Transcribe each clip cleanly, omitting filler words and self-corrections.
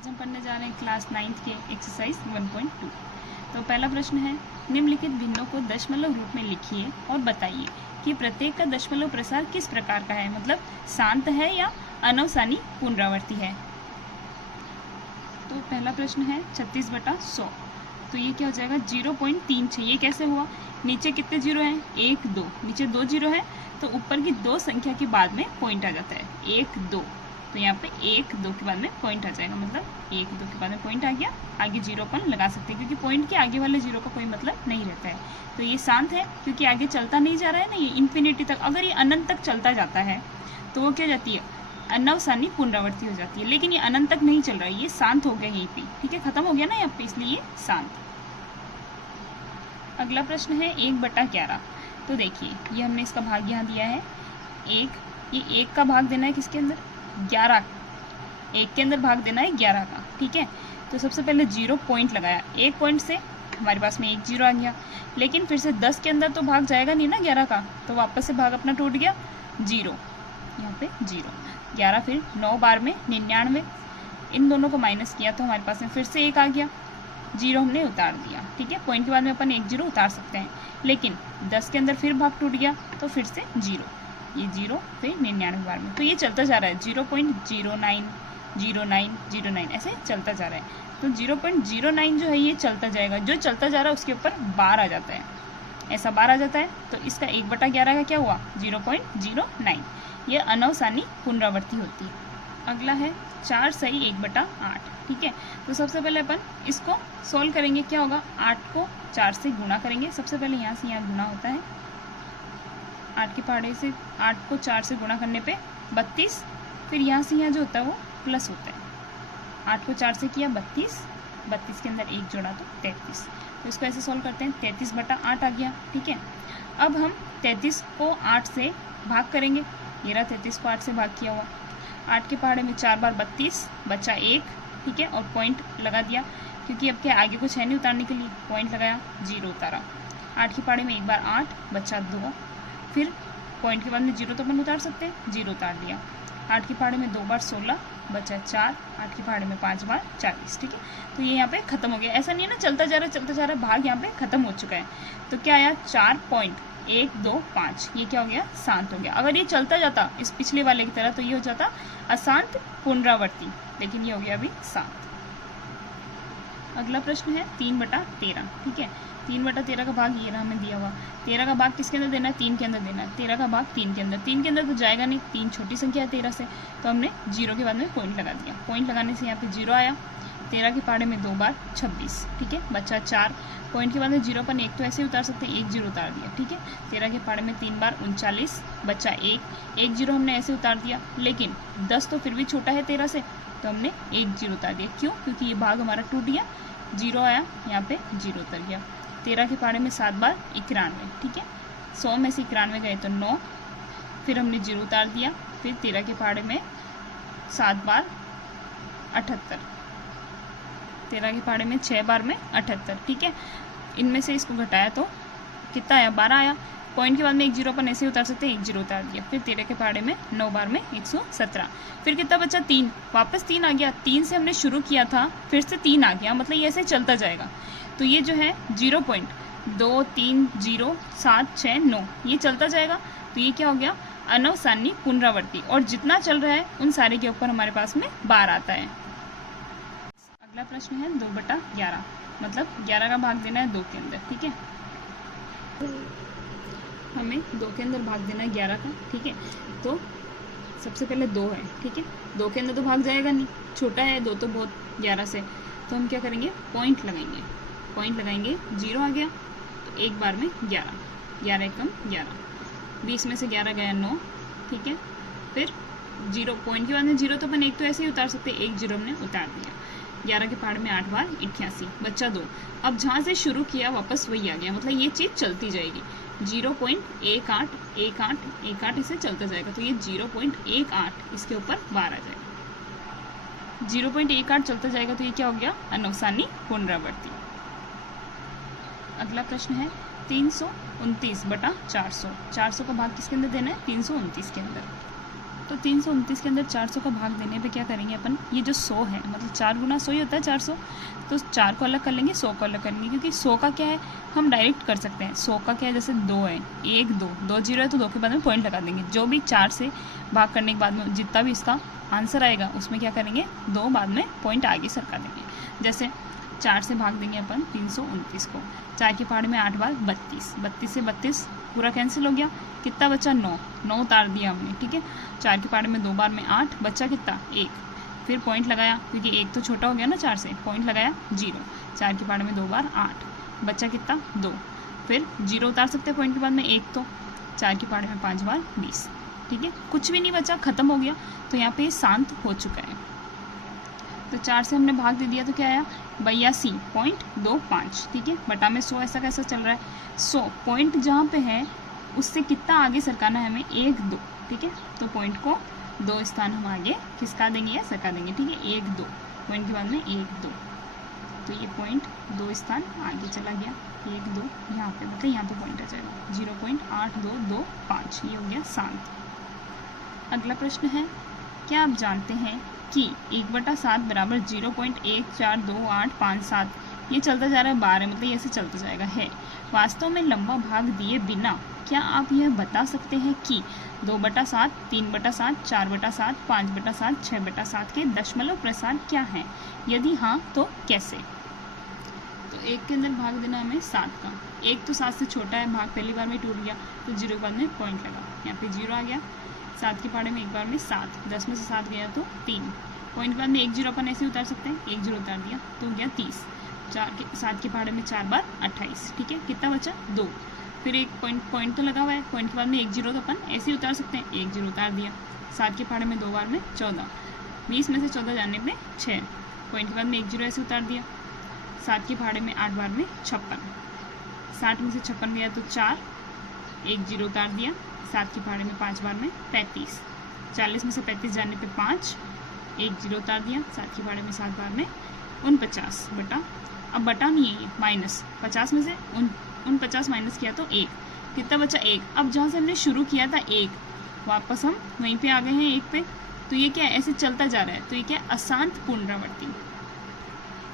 आज हम पढ़ने जा रहे हैं क्लास 9th के एक्सरसाइज 1.2। तो पहला प्रश्न है, निम्नलिखित भिन्नों को दशमलव रूप में लिखिए और बताइए कि प्रत्येक का दशमलव प्रसार किस प्रकार का है, मतलब शांत है या अनवसानी पुनरावृत्ति है। तो पहला प्रश्न है 36/100। तो ये क्या हो जाएगा 0.36। ये कैसे हुआ, नीचे कितने जीरो हैं, 1 2, नीचे 2 जीरो है तो ऊपर की 2 संख्या के बाद में पॉइंट आ जाता है 1 2। तो यहाँ पे 1 2 के बाद में पॉइंट आ जाएगा, मतलब 1 2 के बाद में पॉइंट आ गया, आगे जीरो अपन लगा सकते हैं क्योंकि पॉइंट के आगे वाले जीरो का कोई मतलब नहीं रहता है। तो ये शांत है क्योंकि आगे चलता नहीं जा रहा है ना, ये इन्फिनिटी तक, अगर ये अनंत तक चलता जाता है तो वो क्या जाती है, अनवसानी पुनरावृत्ति हो जाती है। लेकिन ये अनंत तक नहीं चल रहा है, ये शांत हो गया यहीं पे, ठीक है, खत्म हो गया ना यहाँ पे, इसलिए ये शांत। अगला प्रश्न है 1/11। तो देखिए ये हमने इसका भाग यहाँ दिया है 1, ये 1 का भाग देना है किसके अंदर, 11, 1 के अंदर भाग देना है 11 का, ठीक है। तो सबसे पहले 0 पॉइंट लगाया, 1 पॉइंट से हमारे पास में 1 जीरो आ गया, लेकिन फिर से 10 के अंदर तो भाग जाएगा नहीं ना 11 का, तो वापस से भाग अपना टूट गया 0, यहाँ पे 0, 11, फिर 9 बार में 99, इन दोनों को माइनस किया तो हमारे पास में फिर से 1 आ गया, 0 हमने उतार दिया, ठीक है। पॉइंट के बाद में अपन 1 जीरो उतार सकते हैं, लेकिन 10 के अंदर फिर भाग टूट गया तो फिर से 0, ये 0 फिर 99 बार में, तो ये चलता जा रहा है 0.09 09 09 ऐसे चलता जा रहा है। तो 0.09 जो है ये चलता जाएगा, जो चलता जा रहा है उसके ऊपर बार आ जाता है, ऐसा बार आ जाता है, तो इसका 1/11 का क्या हुआ 0.09, ये अनवसानी पुनरावृत्ति होती है। अगला है 4 सही 1/8, ठीक है। तो सबसे पहले अपन इसको सॉल्व करेंगे, क्या होगा 8 को 4 से गुणा करेंगे, सबसे पहले यहाँ से यहाँ गुणा होता है, 8 के पहाड़े से 8 को 4 से गुणा करने पे 32, फिर यहाँ से यहाँ जो होता है वो प्लस होता है, 8 को 4 से किया 32, 32 के अंदर 1 जोड़ा तो 33। तो इसको ऐसे सॉल्व करते हैं, 33/8 आ गया, ठीक है। अब हम 33 को 8 से भाग करेंगे, ये रहा 33 को 8 से भाग किया हुआ, 8 के पहाड़े में 4 बार 32 बचा 1, ठीक है, और पॉइंट लगा दिया क्योंकि अब क्या आगे कुछ है नहीं उतारने के लिए, पॉइंट लगाया 0 उतारा, 8 के पहाड़े में 1 बार 8 बचा 2, फिर पॉइंट के बाद में 0 तो अपन उतार सकते हैं, 0 उतार दिया, 8 के पहाड़े में 2 बार 16 बचा 4, 8 के पहाड़े में 5 बार 40, ठीक है। तो ये यहाँ पे खत्म हो गया, ऐसा नहीं है ना चलता जा रहा है, भाग यहाँ पे खत्म हो चुका है। तो क्या आया 4.125, ये क्या हो गया शांत हो गया। अगर ये चलता जाता इस पिछले वाले की तरह तो ये हो जाता अशांत पुनरावृत्ति, लेकिन ये हो गया अभी शांत। अगला प्रश्न है 3/13, ठीक है। 3/13 का भाग ये रहा हमें दिया हुआ, 13 का भाग किसके अंदर देना है, 3 के अंदर देना है, 13 का भाग 3 के अंदर, 3 के अंदर तो जाएगा नहीं, 3 छोटी संख्या है 13 से, तो हमने 0 के बाद में पॉइंट लगा दिया, पॉइंट लगाने से यहाँ पे 0 आया, 13 के पहाड़े में 2 बार 26, ठीक है, बचा 4, पॉइंट के बाद में 0 पर 1 तो ऐसे ही उतार सकते हैं, 1 0 उतार दिया, ठीक है। 13 के पहाड़े में 3 बार 39 बचा 1 0 हमने ऐसे उतार दिया, लेकिन 10 तो फिर भी छोटा है 13 से, तो हमने 1 0 उतार दिया, क्यों, क्योंकि ये भाग हमारा टूट गया, 0 आया, यहाँ पे 0 उतर गया। 13 के पहाड़े में 7 बार 91, ठीक है, 100 में से 91 गए तो 9, फिर हमने 0 उतार दिया, फिर 13 के पहाड़े में 7 बार 78, 13 के पहाड़े में 6 बार में 78, ठीक है। इनमें से इसको घटाया तो कितना आया 12 आया, पॉइंट के बाद में 1 0 अपन ऐसे उतार सकते हैं, 1 0 उतार दिया, फिर 13 के पहाड़े में 9 बार में 117, फिर कितना बचा 3, वापस 3 आ गया, 3 से हमने शुरू किया था फिर से 3 आ गया, मतलब ये ऐसे चलता जाएगा। तो ये जो है 0.230769 ये चलता जाएगा, तो ये क्या हो गया अनवसानी पुनरावृत्ति, और जितना चल रहा है उन सारे के ऊपर हमारे पास में बार आता है। अगला प्रश्न है 2/11, मतलब 11 का भाग देना है 2 के अंदर, ठीक है, हमें 2 के अंदर भाग देना है 11 का, ठीक है। तो सबसे पहले 2 है, ठीक है, 2 के अंदर तो भाग जाएगा नहीं, छोटा है 2 तो बहुत 11 से, तो हम क्या करेंगे पॉइंट लगाएंगे, पॉइंट लगाएंगे 0 आ गया तो 1 बार में 11, 11 एकम 11, 20 में से 11 गया 9, ठीक है, फिर 0 पॉइंट के बाद में 0 तो अपन 1 तो ऐसे ही उतार सकते, 1 0 हमने उतार दिया, 11 के पहाड़ में 8 बार 88 बच्चा 2, अब जहाँ से शुरू किया वापस वही आ गया, मतलब ये चीज़ चलती जाएगी, 0.181818 इसे चलता जाएगा, तो ये 0.18 इसके ऊपर बार आ जाएगा, 0.18 चलता जाएगा, तो ये क्या हो गया अनवसानी पुनरावृत्ति। अगला प्रश्न है 329/400, 400 का भाग किसके अंदर देना है 329 के अंदर, तो 329 के अंदर 400 का भाग देने पे क्या करेंगे अपन, ये जो 100 है मतलब 4 गुना 100 ही होता है 400, तो 4 को अलग कर लेंगे, 100 को अलग करेंगे, क्योंकि 100 का क्या है हम डायरेक्ट कर सकते हैं। 100 का क्या है, जैसे 2 है, 1 2 2 जीरो है तो 2 के बाद में पॉइंट लगा देंगे। जो भी 4 से भाग करने के बाद में जितना भी इसका आंसर आएगा उसमें क्या करेंगे, 2 बाद में पॉइंट आगे सरका देंगे। जैसे 4 से भाग देंगे अपन 329 को, 4 की पहाड़ में 8 बार 32, 32 से 32 पूरा कैंसिल हो गया, कितना बचा 9, 9 उतार दिया हमने, ठीक है। 4 की पहाड़ में 2 बार में 8, बचा कितना 1, फिर पॉइंट लगाया क्योंकि 1 तो छोटा हो गया ना 4 से, पॉइंट लगाया 0, 4 की पहाड़ में 2 बार 8, बचा कितना 2, फिर 0 उतार सकते हैं पॉइंट के बाद में 1, तो 4 की पहाड़ में 5 बार 20, ठीक है, कुछ भी नहीं बचा, खत्म हो गया। तो यहाँ पे शांत हो चुका है। तो 4 से हमने भाग दे दिया तो क्या आया 82.25, ठीक है, बटा में 100, ऐसा कैसा चल रहा है 100 पॉइंट जहाँ पे है उससे कितना आगे सरकाना है हमें 1 2, ठीक है, तो पॉइंट को 2 स्थान हम आगे खिसका देंगे या सरका देंगे, ठीक है, 1 2 पॉइंट के बाद में 1 2, तो ये पॉइंट 2 स्थान आगे चला गया, 1 2 यहाँ पे मतलब यहाँ पे पॉइंट आ जाएगा 0.8225, ये हो गया शांत। अगला प्रश्न है, क्या आप जानते हैं कि 1/7 बराबर 0.142857, ये चलता जा रहा है 12, मतलब ये ऐसे चलता जाएगा है, वास्तव में लंबा भाग दिए बिना क्या आप यह बता सकते हैं कि 2/7, 3/7, 4/7, 5/7, 6/7 के दशमलव प्रसार क्या हैं? यदि हाँ तो कैसे? तो 1 के अंदर भाग देना हमें 7 का, 1 तो 7 से छोटा है, भाग पहली बार में टूट गया तो 0 के बाद में पॉइंट लगा, यहाँ पे 0 आ गया। 7 के पहाड़े में एक बार में 7, 10 में से 7 गया तो 3, पॉइंट के बाद में 1 0 अपन ऐसे उतार सकते हैं, 1 0 उतार दिया तो हो गया 30, 7 के पहाड़े में 4 बार 28, ठीक है, कितना बचा 2, फिर एक पॉइंट तो लगा हुआ है, पॉइंट के बाद में 1 0 तो अपन ऐसे ही उतार सकते हैं, 1 0 उतार दिया। 7 के पहाड़े में 2 बार में 14, 20 में से 14 जाने पे 6, पॉइंट के बाद में 1 0 ऐसे उतार दिया। 7 के पहाड़े में 8 बार में 56, 60 में से 56 गया तो 4, 1 0 उतार दिया। 7 के पहाड़े में 5 बार में 35, 40 में से 35 जाने पे 5, 1 0 उतार दिया। 7 के पहाड़े में 7 बार में 49 बटा, अब बटा नहीं है ये माइनस, 50 में से 49 माइनस किया तो 1, कितना बचा 1। अब जहाँ से हमने शुरू किया था 1, वापस हम वहीं पे आ गए हैं 1 पे, तो ये क्या है ऐसे चलता जा रहा है, तो ये क्या अशांत पुनरावृत्ति,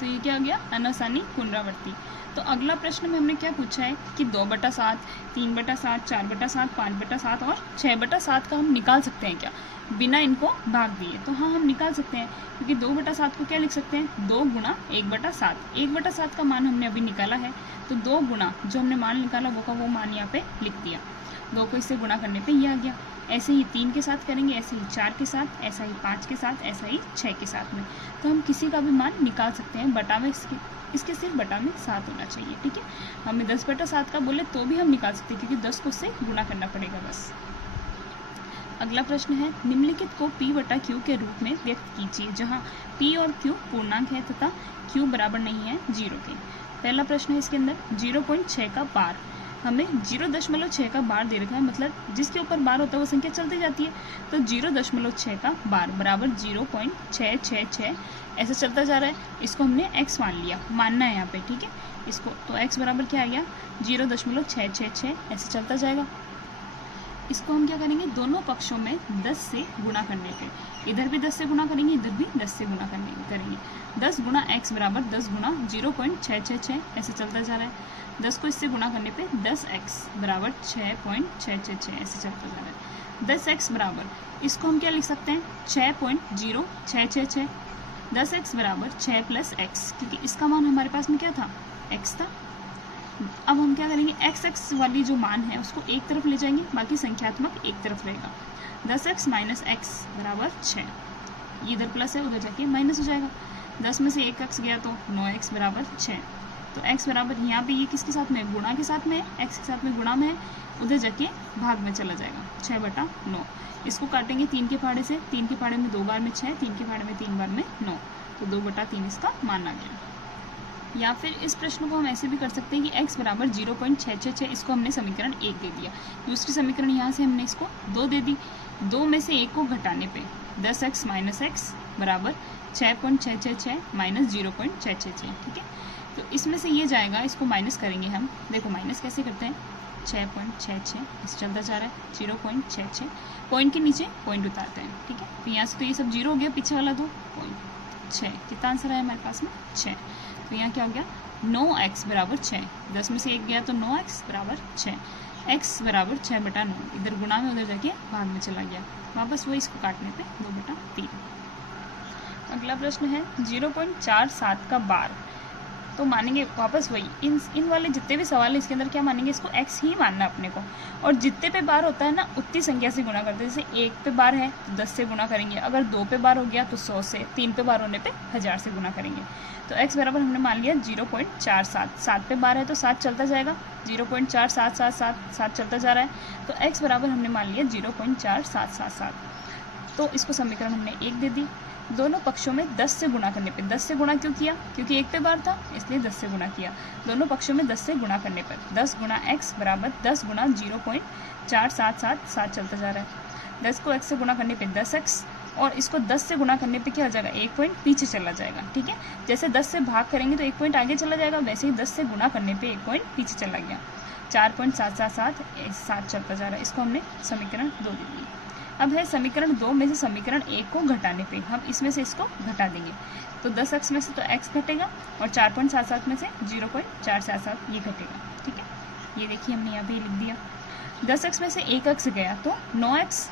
तो ये क्या हो गया अनासानी पुनरावृत्ति। तो अगला प्रश्न में हमने क्या पूछा है कि 2/7, 3/7, 4/7, 5/7 और 6/7 का हम निकाल सकते हैं क्या बिना इनको भाग दिए? तो हाँ हम निकाल सकते हैं, क्योंकि 2/7 को क्या लिख सकते हैं 2 गुणा 1/7, 1/7 का मान हमने अभी निकाला है, तो 2 गुणा जो हमने मान निकाला वो का वो मान यहाँ पे लिख दिया, 2 को इससे गुणा करने पे ये आ गया। ऐसे ही 3 के साथ करेंगे, ऐसे ही 4 के साथ, ऐसा ही 5 के साथ, ऐसा ही 6 के साथ में, तो हम किसी का भी मान निकाल सकते हैं। बटा में इसके सिर्फ बटा में 7 होना चाहिए, ठीक है। हमें 10/7 का बोले तो भी हम निकाल सकते हैं, क्योंकि 10 को उससे गुणा करना पड़ेगा बस। अगला प्रश्न है, निम्नलिखित को P/Q के रूप में व्यक्त कीजिए, जहाँ P और Q पूर्णांक है तथा Q बराबर नहीं है 0 के। पहला प्रश्न है इसके अंदर 0.6 का बार, हमें 0.6 का बार दे रखा है, मतलब जिसके ऊपर बार होता है वो संख्या चलती जाती है, तो 0.6 का बार बराबर 0.666 ऐसा चलता जा रहा है। इसको हमने x मान लिया, मानना है यहाँ पे, ठीक है। इसको तो x बराबर क्या आ गया 0.666 ऐसे चलता जाएगा। इसको हम क्या करेंगे दोनों पक्षों में 10 से गुणा करने पे, इधर भी 10 से गुणा करेंगे, इधर भी 10 से गुणा करेंगे। 10 गुणा x बराबर 10 गुणा 0.666 ऐसे चलता जा रहा है। 10 को इससे गुणा करने पे 10x बराबर 6.666 ऐसे चलता जा रहा है। 10x बराबर, इसको हम क्या लिख सकते हैं 6.0666, 10x बराबर 6 + x, क्योंकि इसका मान हमारे पास में क्या था x था। अब हम क्या करेंगे x वाली जो मान है उसको एक तरफ ले जाएंगे, बाकी संख्यात्मक एक तरफ रहेगा। 10x - x बराबर 6, ये इधर प्लस है उधर जाके माइनस हो जाएगा। 10 में से 1x गया तो 9x बराबर 6, तो x बराबर यहाँ पे ये किसके साथ में गुणा के साथ में है, x के साथ में गुणा में है, उधर जाके भाग में चला जाएगा 6/9। इसको काटेंगे 3 के पहाड़े से, 3 के पहाड़े में 2 बार में 6, 3 के पहाड़े में 3 बार में 9, तो 2/3 इसका मान आ गया। या फिर इस प्रश्न को हम ऐसे भी कर सकते हैं कि x बराबर 0.666, इसको हमने समीकरण 1 दे दिया। दूसरी समीकरण यहाँ से हमने इसको 2 दे दी, 2 में से 1 को घटाने पे 10x - x बराबर 6.666 - 0.666, ठीक है। तो इसमें से ये जाएगा, इसको माइनस करेंगे हम, देखो माइनस कैसे करते हैं, 6.66 इस चलता जा रहा है 0.66 पॉइंट के नीचे पॉइंट उतारते हैं, ठीक है। तो यहाँ से तो ये सब 0 हो गया, पीछे वाला 2.6, कितना आंसर है हमारे पास में 6। तो यहाँ क्या हो गया 9x बराबर 6, 10 में से 1 गया तो 9x बराबर 6, x बराबर 6/9, इधर गुणा में उधर जाके भाग में चला गया, वापस वही इसको काटने पे 2/3। अगला प्रश्न है 0.47 का बार, तो मानेंगे वापस वही इन वाले जितने भी सवाल है इसके अंदर क्या मानेंगे, इसको x ही मानना अपने को, और जितने पे बार होता है ना उतनी संख्या से गुणा करते हैं। जैसे 1 पे बार है तो 10 से गुणा करेंगे, अगर 2 पे बार हो गया तो 100 से, 3 पे बार होने पे 1000 से गुणा करेंगे। तो x बराबर हमने मान लिया 0.47, 7 पे बार है तो 7 चलता जाएगा, 0.4777 चलता जा रहा है, तो x बराबर हमने मान लिया 0.4777। तो इसको समीकरण हमने 1 दे दी। दोनों पक्षों में 10 से गुणा करने पे, 10 से गुणा क्यों किया, क्योंकि 1 पे बार था इसलिए 10 से गुणा किया। दोनों पक्षों में 10 से गुणा करने पर 10 गुणा x बराबर 10 गुणा 0.4777 चलता जा रहा है। 10 को x से गुणा करने पे 10x, और इसको 10 से गुणा करने पे क्या हो जाएगा, 1 पॉइंट पीछे चला जाएगा, ठीक है। जैसे 10 से भाग करेंगे तो 1 पॉइंट आगे चला जाएगा, वैसे ही 10 से गुणा करने पे 1 पॉइंट पीछे चला गया, 4.777 चलता जा रहा है। इसको हमने समीकरण 2 दे दी। अब है समीकरण 2 में से समीकरण 1 को घटाने पे, हम इसमें से इसको घटा देंगे, तो 10x में से तो x घटेगा और 4.77 में से 0.477 ये घटेगा, ठीक है। ये देखिए हमने यहाँ पे लिख दिया। 10x में से 1x गया तो 9x,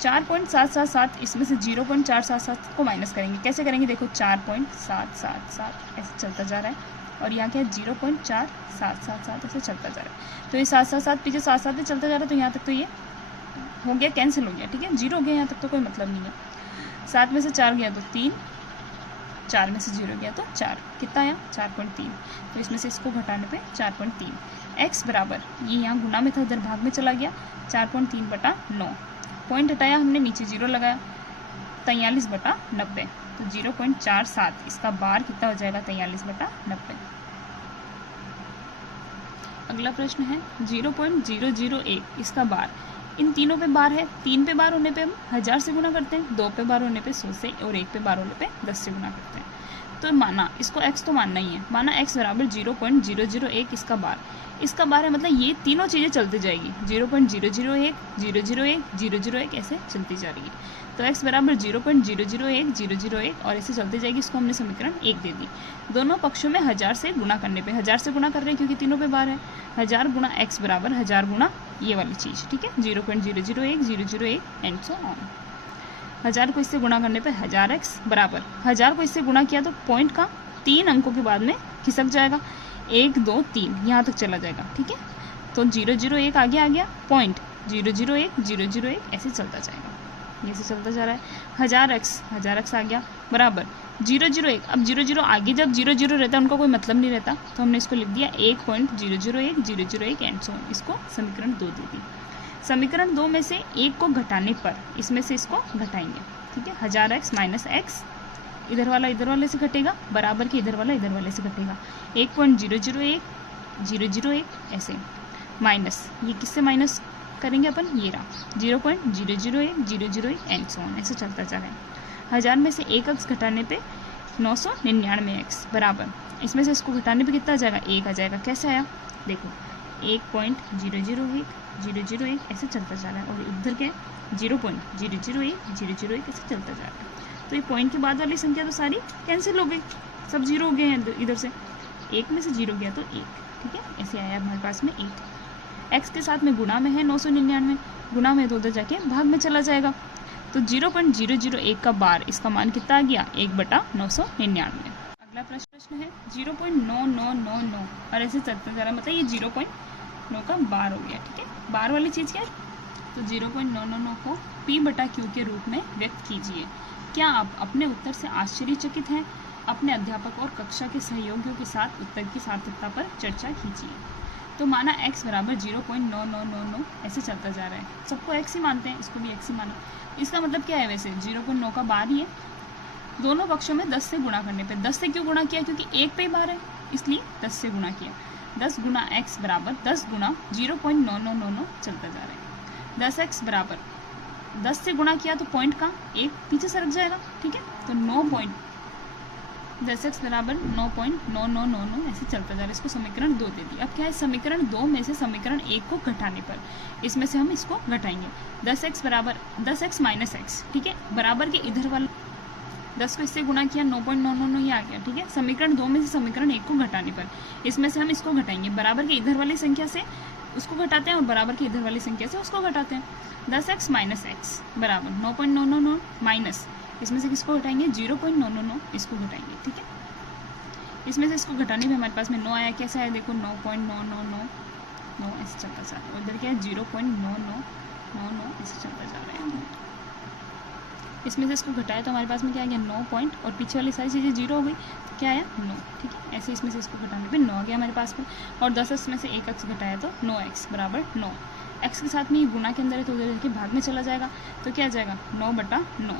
4.777 इसमें से 0.477 को माइनस करेंगे, कैसे करेंगे देखो 4.777 ऐसे चलता जा रहा है, और यहाँ क्या है 0.4777 ऐसे चलता जा रहा है। तो ये 777 पीछे 7 पे चलता जा रहा है, तो यहाँ तक तो ये हो गया, कैंसिल हो गया, ठीक है, 0 हो गया, यहाँ तक तो कोई मतलब नहीं है। 7 में से 4 गया तो 3, 4 में से 0 गया तो 4, कितना आया 4.3, तो इसमें से इसको घटाने पे 4.3। x बराबर ये यहाँ गुणा में था इधर भाग में चला गया, 4.3/9, पॉइंट हटाया हमने, नीचे 0 लगाया, 43/90, तो 0.47 इसका बार कितना हो जाएगा 43/90। अगला प्रश्न है 0.001 इसका बार, इन तीनों पे बार है, 3 पे बार होने पे हम 1000 से गुणा करते हैं, 2 पे बार होने पे 100 से, और 1 पे बार होने पे 10 से गुणा करते हैं। तो माना इसको x तो मानना ही है, माना x बराबर 0.001 इसका बार है, मतलब ये तीनों चीज़ें चलती जाएगी, 0.001 001 001 ऐसे चलती जा रही है। तो x बराबर 0.001 001 और ऐसे चलती जाएगी, इसको हमने समीकरण 1 दे दी। दोनों पक्षों में 1000 से गुणा करने पे, 1000 से गुणा कर रहे हैं क्योंकि तीनों पे बार है, 1000 गुणा x बराबर 1000 गुणा ये वाली चीज़, ठीक है, 0.001 001 एंड सो ऑन। 1000 को इससे गुणा करने पे 1000x बराबर, 1000 को इससे गुणा किया तो पॉइंट का 3 अंकों के बाद में खिसक जाएगा, 1 2 3 यहाँ तक चला जाएगा, ठीक है। तो 001 आगे आ गया, पॉइंट 001 001 ऐसे चलता जाएगा, ये से चलता जा रहा है। 1000x आ गया बराबर 001, अब 00 आगे जब 00 रहता है उनका कोई मतलब नहीं रहता, तो हमने इसको लिख दिया 1.001 001 एंड सो ऑन, इसको समीकरण 2 दे दी। समीकरण 2 में से 1 को घटाने पर इसमें से इसको घटाएंगे, ठीक है, 1000x माइनस x, इधर वाला से घटेगा, बराबर के इधर वाले से घटेगा, 1.001 001 ऐसे, माइनस ये किससे माइनस करेंगे अपन, ये रहा 0.001 001 एंड सो ऑन, ऐसे चलता जा रहा है। 1000 में से 1x घटाने पे 999x बराबर, इसमें से इसको घटाने पे कितना आ जाएगा, 1 आ जाएगा, कैसे आया देखो 1.001 001 ऐसे चलता जा रहा है, और उधर क्या है 0.001 001 ऐसे चलता जा रहा है। तो ये पॉइंट के बाद वाली संख्या तो सारी कैंसिल हो गई, सब 0 हो गए हैं इधर से, 1 में से 0 गया तो 1, ठीक है, ऐसे आया हमारे पास में 1। x के साथ में गुणा में है 999, गुणा में तो उधर जाके भाग में चला जाएगा, तो 0.001 का बार, इसका मान कितना आ गया 1/999। अगला प्रश्न है 0.9999 और ऐसे चलता जा रहा, मतलब ये 0.9 का बार हो गया, ठीक है। बार वाली चीज़ क्या है, तो 0.999 को p/q के रूप में व्यक्त कीजिए। क्या आप अपने उत्तर से आश्चर्यचकित हैं? अपने अध्यापक और कक्षा के सहयोगियों के साथ उत्तर की सार्थकता पर चर्चा कीजिए। तो माना x बराबर 0.9999 ऐसे चलता जा रहा है, सबको x ही मानते हैं, इसको भी x ही माना। इसका मतलब क्या है, वैसे 0.9 का बार ही है, दोनों पक्षों में 10 से गुणा करने पे, 10 से क्यों गुणा किया, क्योंकि 1 पे बार है इसलिए 10 से गुणा किया, 10 गुणा x बराबर 10 गुणा 0.9999 चलता जा रहा है। 10x बराबर 10 से गुणा किया तो पॉइंट का 1 पीछे सरक जाएगा, ठीक है, तो 9 10 x बराबर 9.9999 ऐसे चलता जा रहा है। इसको समीकरण 2 दे दी। अब क्या है, समीकरण 2 में से समीकरण 1 को घटाने पर इसमें से हम इसको घटाएंगे। 10x बराबर 10x माइनस एक्स, ठीक है, बराबर के इधर वाला 10 को इससे गुणा किया 9.999 ये आ गया, ठीक है। समीकरण 2 में से समीकरण 1 को घटाने पर इसमें से हम इसको घटाएंगे, बराबर के इधर वाली संख्या से उसको घटाते हैं और बराबर की इधर वाली संख्या से उसको घटाते हैं। 10x माइनस एक्स बराबर 9.999 माइनस इसमें से किसको घटाएंगे, 0.999 इसको घटाएंगे, ठीक है। इसमें से इसको घटाने में हमारे पास में 9 आया, कैसा है देखो 9.999 ऐसे चलता जा रहा है, उधर क्या है 0.9999 ऐसे चलता जा रहा है। इसमें से इसको घटाया तो हमारे पास में क्या आ गया 9 पॉइंट, और पीछे वाली सारी चीज़ें 0 हो गई तो क्या आया 9, ठीक है। ऐसे इसमें से इसको घटाने पे 9 आ गया हमारे पास में, और 10x में से 1x घटाया तो 9x बराबर 9। x के साथ में ये गुणा के अंदर है तो उधर के भाग में चला जाएगा, तो क्या आ जाएगा 9/9,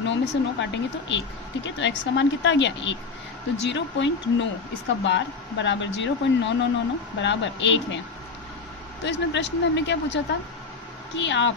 9 में से 9 काटेंगे तो 1, ठीक है। तो x का मान कितना आ गया 1, तो 0.9 इसका बार बराबर 0.9999 बराबर 1 है। तो इसमें प्रश्न में हमने क्या पूछा था कि आप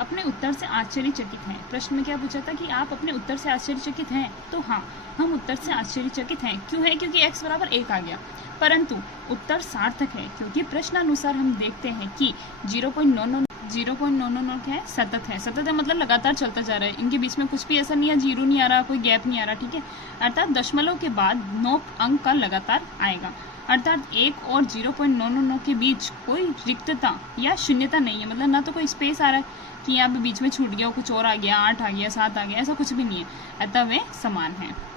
अपने उत्तर से आश्चर्यचकित हैं। प्रश्न में क्या पूछा था कि आप अपने उत्तर से आश्चर्यचकित हैं, तो हाँ हम उत्तर से आश्चर्यचकित हैं। क्यों है, क्योंकि x बराबर 1 आ गया, परंतु उत्तर सार्थक है क्योंकि प्रश्नानुसार हम देखते हैं कि 0.99 क्या है, सतत है। सतत है मतलब लगातार चलता जा रहा है, इनके बीच में कुछ भी ऐसा नहीं है, जीरो नहीं आ रहा, कोई गैप नहीं आ रहा, ठीक है। अर्थात दशमलव के बाद 9 अंक का लगातार आएगा, अर्थात 1 और 0.999 के बीच कोई रिक्तता या शून्यता नहीं है, मतलब ना तो कोई स्पेस आ रहा है कि यहाँ पे बीच में छूट गया, कुछ और आ गया, 8 आ गया, 7 आ गया, ऐसा कुछ भी नहीं है, अतः वे समान है।